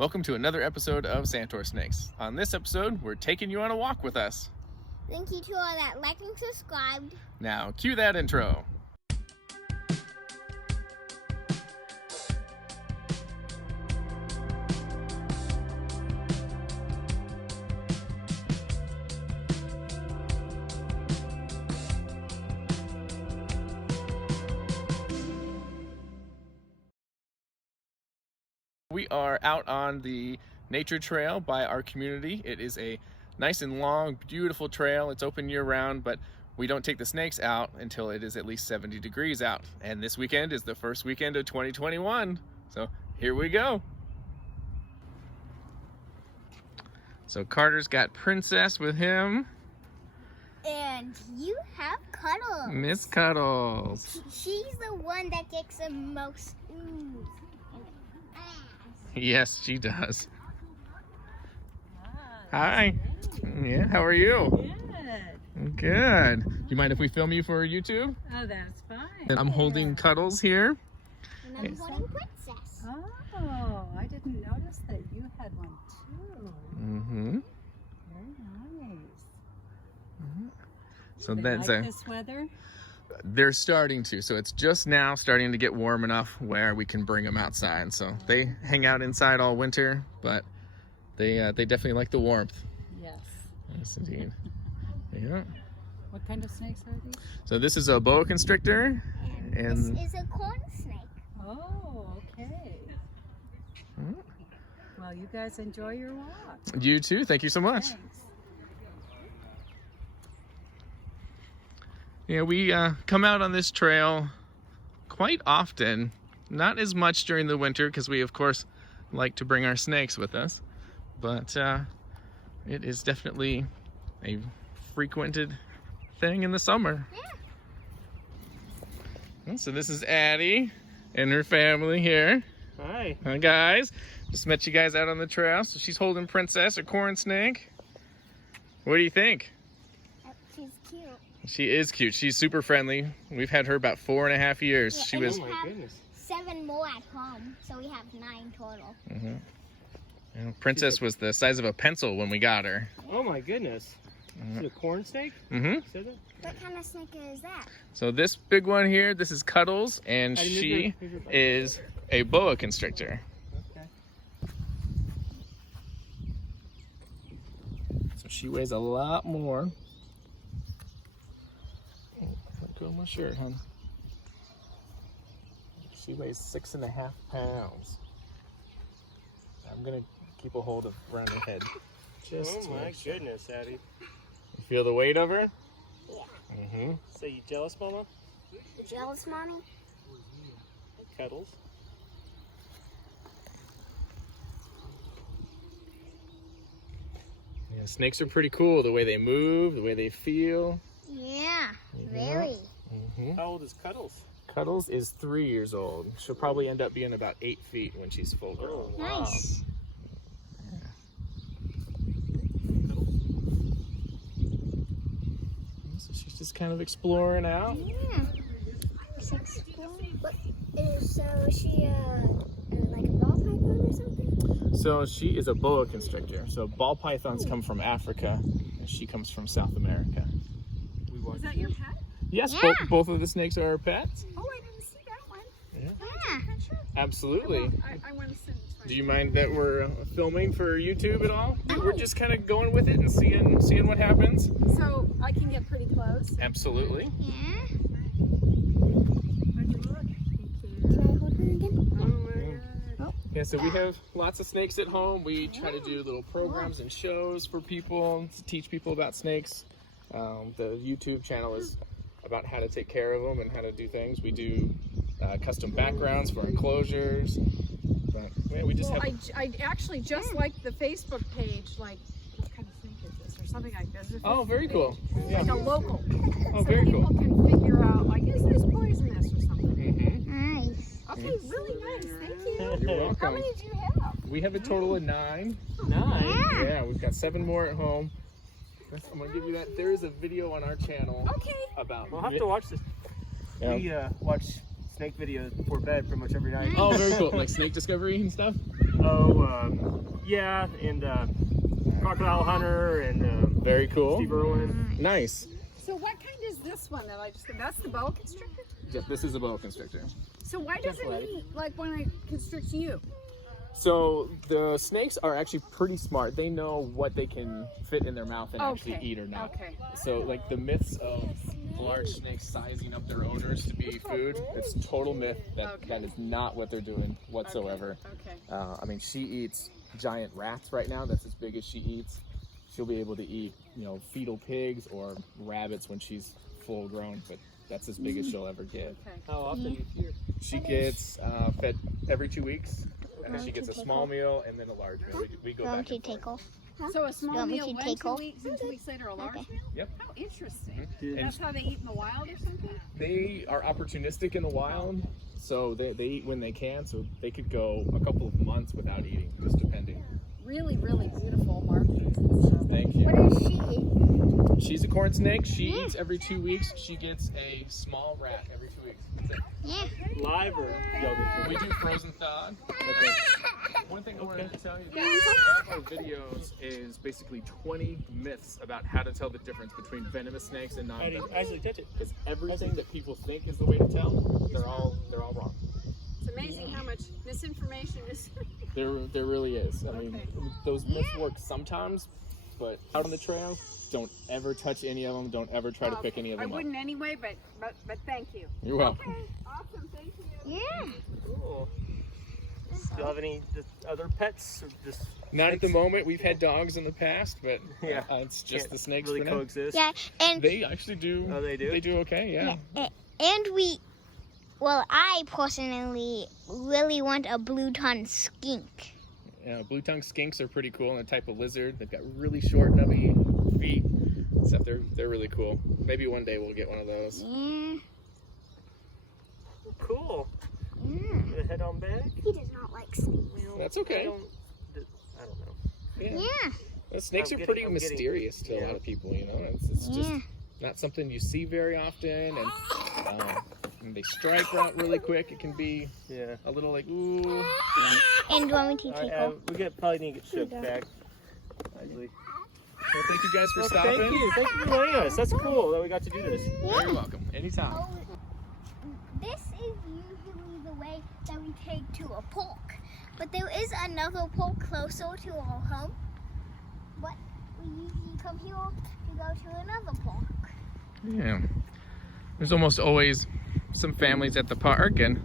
Welcome to another episode of SantorSnakes. On this episode, we're taking you on a walk with us. Thank you to all that liked and subscribed. Now, cue that intro. We are out on the nature trail by our community. It is a nice and long, beautiful trail. It's open year-round, but we don't take the snakes out until it is at least 70 degrees out. And this weekend is the first weekend of 2021. So here we go. So Carter's got Princess with him. And you have Cuddles. Miss Cuddles. She's the one that gets the most ooze. Yes, she does. Hi. Yeah, how are you? Good. Good. Do you mind if we film you for YouTube? Oh, that's fine. And I'm holding Cuddles here. And I'm holding Princess. Oh, I didn't notice that you had one too. Mm-hmm. Very nice. So They that's like this weather? they're starting to. So it's just now starting to get warm enough where we can bring them outside. So they hang out inside all winter, but they definitely like the warmth. Yes. Yes, indeed. Yeah. What kind of snakes are these? So this is a boa constrictor, And this is a corn snake. Oh, okay. Well, you guys enjoy your walk. You too. Thank you so much. Thanks. Yeah, we come out on this trail quite often. Not as much during the winter because we, of course, like to bring our snakes with us. But it is definitely a frequented thing in the summer. Yeah. So this is Addie and her family here. Hi. Hi, guys. Just met you guys out on the trail. So she's holding Princess, a corn snake. What do you think? She's cute. She is cute. She's super friendly. We've had her about 4.5 years. Yeah, She and was. we Oh my have goodness. 7 more at home, so we have 9 total. Princess was the size of a pencil when we got her. Oh my goodness. Is it a corn snake? Mm-hmm. Said it? What kind of snake is that? So this big one here, this is Cuddles, and I didn't she here's your bite. is a boa constrictor. Okay. So she weighs a lot more. Oh, let go of my shirt, hon. She weighs 6.5 pounds. I'm gonna keep a hold of around her head. Just Oh to my make sure. goodness, Addie. You feel the weight of her? Yeah. Mm-hmm. So you jealous, Mama? You jealous, Mommy? Cuddles. Yeah, snakes are pretty cool. The way they move, the way they feel. Yeah, very. Mm-hmm. How old is Cuddles? Cuddles is 3 years old. She'll probably end up being about 8 feet when she's full grown. Oh, Nice. So she's just kind of exploring out. Yeah. So she like a ball python or something? So she is a boa constrictor. So ball pythons come from Africa, and she comes from South America. Is that your pet? Yes, Yeah. both of the snakes are our pets. Oh, I didn't see that one. Yeah. Picture? Absolutely. I want to send it to my Do you mind that we're filming for YouTube at all? We're just kind of going with it and seeing what happens. So I can get pretty close. Absolutely. Yeah. Where'd you look? Thank Can I you. hold her again? Oh, very good. Yeah, so we have lots of snakes at home. We try to do little programs and shows for people to teach people about snakes. The YouTube channel is about how to take care of them and how to do things. We do custom backgrounds for enclosures. But yeah, we just Well, have. I actually just like the Facebook page, like, what kind of snake is this, or something like this. There's a Oh, very Facebook cool. page, Yeah. Like a local. Oh, So very people cool. can figure out, like, is this poisonous or something? Mm-hmm. Nice. Okay, really nice, thank you. You're How welcome. many do you have? We have a total of 9. 9? Yeah, we've got 7 more at home. I'm gonna give you that. There is a video on our channel Okay. about. We'll have to watch this. Yeah. We watch snake videos before bed pretty much every night. Oh, very cool. Like snake discovery and stuff. Oh, Yeah, and Crocodile Hunter and Very cool. Steve Irwin. Nice. So what kind is this one that I just, that's the boa constrictor? Yeah, this is a boa constrictor. So why doesn't he like want to constrict you? So the snakes are actually pretty smart. They know what they can fit in their mouth and actually Okay. eat or not. Okay. So like the myths of large snakes sizing up their owners to be food, it's total myth. That is not what they're doing whatsoever. Okay. I mean, she eats giant rats right now. That's as big as she eats. She'll be able to eat, you know, fetal pigs or rabbits when she's full grown, but that's as big as she'll ever get. Okay. How often do you feed her? She gets fed every 2 weeks, and then she gets a small meal and then a large meal. We go back and forth. off? So a small want me meal to one, take 2 off? weeks, and 2 weeks later a large Okay. meal? Yep. How interesting. And That's how they eat in the wild or something? They are opportunistic in the wild, so they eat when they can, so they could go a couple of months without eating, just depending. Really, really beautiful markings and stuff. Thank you. What does she eat? She's a corn snake. She eats every 2 weeks. She gets a small rat every 2 weeks. That's it. Yeah. live or yogurt? We do frozen thawed. One thing I wanted to tell you about all of our videos is basically 20 myths about how to tell the difference between venomous snakes and How do you non-venomous. actually touch it? Because everything that people think is the way to tell, they're all wrong. It's amazing how much misinformation is. There really is. I mean, Okay. those myths work sometimes, but out on the trail, don't ever touch any of them. Don't ever try to pick any of I them up. wouldn't anyway, but thank you. You're welcome. Okay, awesome, thank you. Yeah. Cool. Do you have any just other pets or just Not at the snakes? moment. We've had dogs in the past, but Yeah. it's just Can't the snakes really for now. coexist? Yeah, and They actually do. Oh, they do? They do okay. Yeah. and I personally really want a blue tongue skink. Yeah, blue tongue skinks are pretty cool, and a type of lizard. They've got really short, nubby feet. Except they're really cool. Maybe one day we'll get one of those. Yeah. Cool. Yeah. Gonna head on back? He does not like snakes. That's okay. I don't know. Yeah. Yeah. Well, snakes I'm are getting- pretty I'm getting- mysterious to a yeah. lot of people. You know, it's just Yeah. not something you see very often, and they strike out really quick. It can be Yeah. a little like ooh. And do you want me to take off? Probably need to get shook back. Actually. Well, thank you guys for Well, stopping. thank you. Thank you for joining us. That's cool that we got to do this. You're welcome. Anytime. This is usually the way that we take to a park. But there is another park closer to our home. But we usually come here to go to another park. Yeah. There's almost always some families at the park, and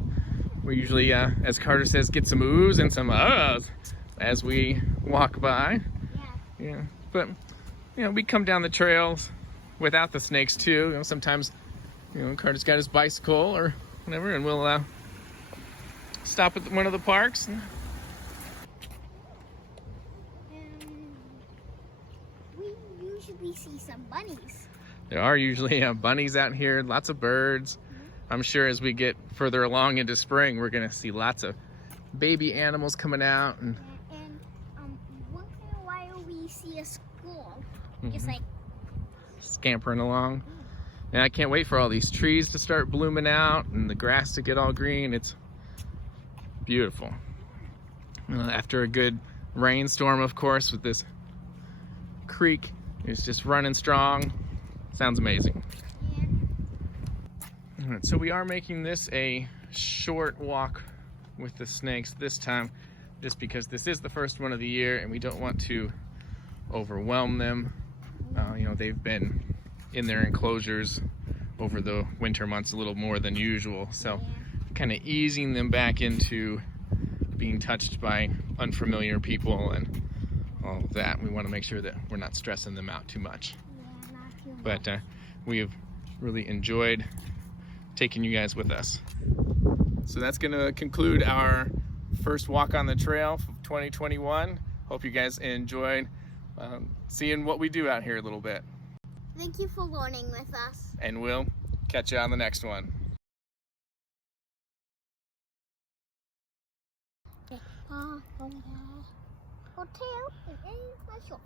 we usually, as Carter says, get some oohs and some ahs as we walk by. Yeah. Yeah. But, you know, we come down the trails without the snakes too. You know, sometimes, you know, Carter's got his bicycle or whatever, and we'll stop at one of the parks. We usually see some bunnies. There are usually bunnies out here, lots of birds. I'm sure as we get further along into spring, we're gonna see lots of baby animals coming out, and And once in a while we see a squirrel. Just Mhm. like, scampering along. And I can't wait for all these trees to start blooming out and the grass to get all green. It's beautiful. After a good rainstorm, of course, with this creek, it's just running strong. Sounds amazing. yeah. All right, so we are making this a short walk with the snakes this time, just because this is the first one of the year and we don't want to overwhelm them. You know, they've been in their enclosures over the winter months a little more than usual, so kind of easing them back into being touched by unfamiliar people and all of that. We want to make sure that we're not stressing them out too much. Yeah, not too much. But we have really enjoyed taking you guys with us. So that's going to conclude our first walk on the trail of 2021. Hope you guys enjoyed seeing what we do out here a little bit. Thank you for learning with us. And we'll catch you on the next one. Hotel is in my short.